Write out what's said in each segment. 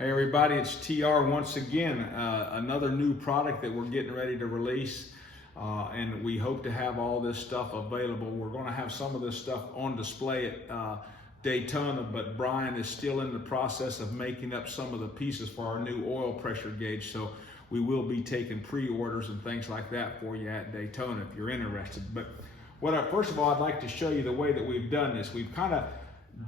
Hey everybody, it's TR once again. Another new product that we're getting ready to release, and we hope to have all this stuff available. We're going to have some of this stuff on display at Daytona, but Brian is still in the process of making up some of the pieces for our new oil pressure gauge. So we will be taking pre-orders and things like that for you at Daytona if you're interested. But first of all, I'd like to show you the way that we've done this. We've kind of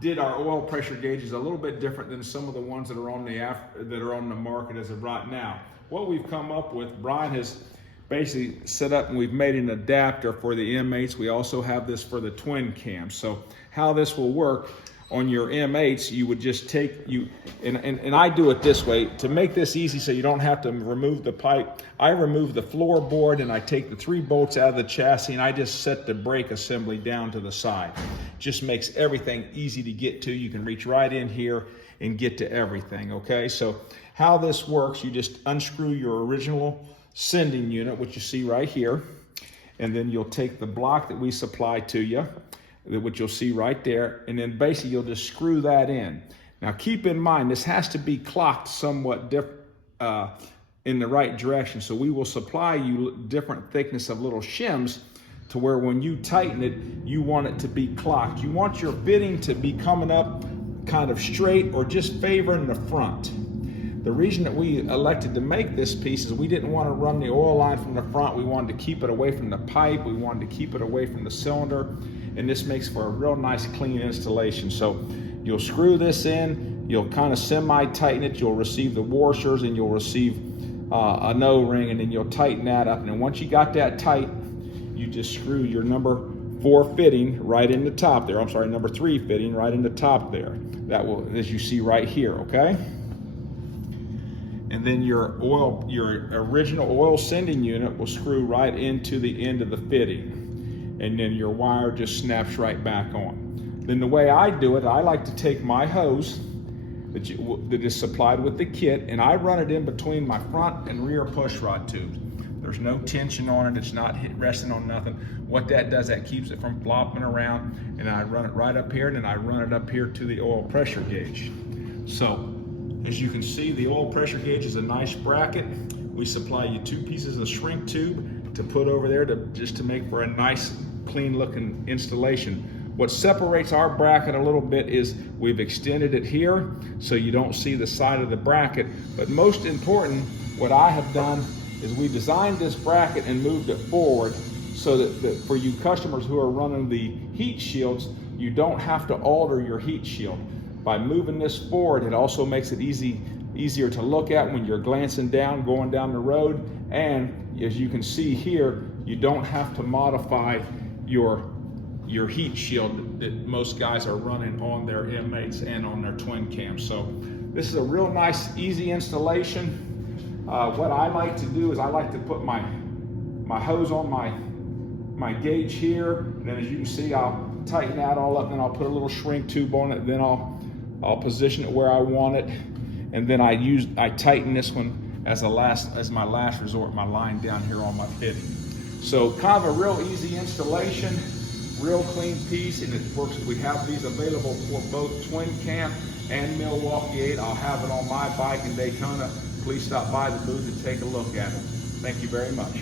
did our oil pressure gauges a little bit different than some of the ones that are on the market as of right now. What we've come up with, Brian has basically set up and we've made an adapter for the M8s. We also have this for the twin cam. So how this will work on your M8s, you would just take and I do it this way to make this easy so you don't have to remove the pipe. I remove the floorboard and I take the 3 bolts out of the chassis and I just set the brake assembly down to the side. Just makes everything easy to get to. You can reach right in here and get to everything, okay? So how this works, you just unscrew your original sending unit, which you see right here, and then you'll take the block that we supply to you, which you'll see right there, and then basically you'll just screw that in. Now keep in mind, this has to be clocked somewhat in the right direction, so we will supply you different thickness of little shims to where when you tighten it, you want it to be clocked. You want your fitting to be coming up kind of straight or just favoring the front. The reason that we elected to make this piece is we didn't want to run the oil line from the front. We wanted to keep it away from the pipe. We wanted to keep it away from the cylinder. And this makes for a real nice clean installation. So you'll screw this in, you'll kind of semi-tighten it, you'll receive the washers and you'll receive an O-ring, and then you'll tighten that up. And then once you got that tight, you just screw your number 4 fitting right in the top there. I'm sorry, number 3 fitting right in the top there. That will, as you see right here, okay? And then your original oil sending unit will screw right into the end of the fitting. And then your wire just snaps right back on. Then the way I do it, I like to take my hose that is supplied with the kit, and I run it in between my front and rear push rod tubes. There's no tension on it, it's not resting on nothing. What that does, that keeps it from flopping around, and I run it right up here, and then I run it up here to the oil pressure gauge. So, as you can see, the oil pressure gauge is a nice bracket. We supply you 2 pieces of shrink tube to put over there just to make for a nice, clean looking installation. What separates our bracket a little bit is we've extended it here so you don't see the side of the bracket. But most important, what I have done is we designed this bracket and moved it forward so that for you customers who are running the heat shields, you don't have to alter your heat shield. By moving this forward, it also makes it easier to look at when you're glancing down, going down the road. And as you can see here, you don't have to modify your heat shield that most guys are running on their M8s and on their twin cams. So this is a real nice, easy installation. What I like to do is I like to put my hose on my gauge here, and then as you can see, I'll tighten that all up, and I'll put a little shrink tube on it, then I'll position it where I want it, and then I tighten this one as my last resort, my line down here on my fitting. So kind of a real easy installation, real clean piece, and it works. We have these available for both twin cam and Milwaukee 8. I'll have it on my bike in Daytona. Please stop by the booth and take a look at it. Thank you very much.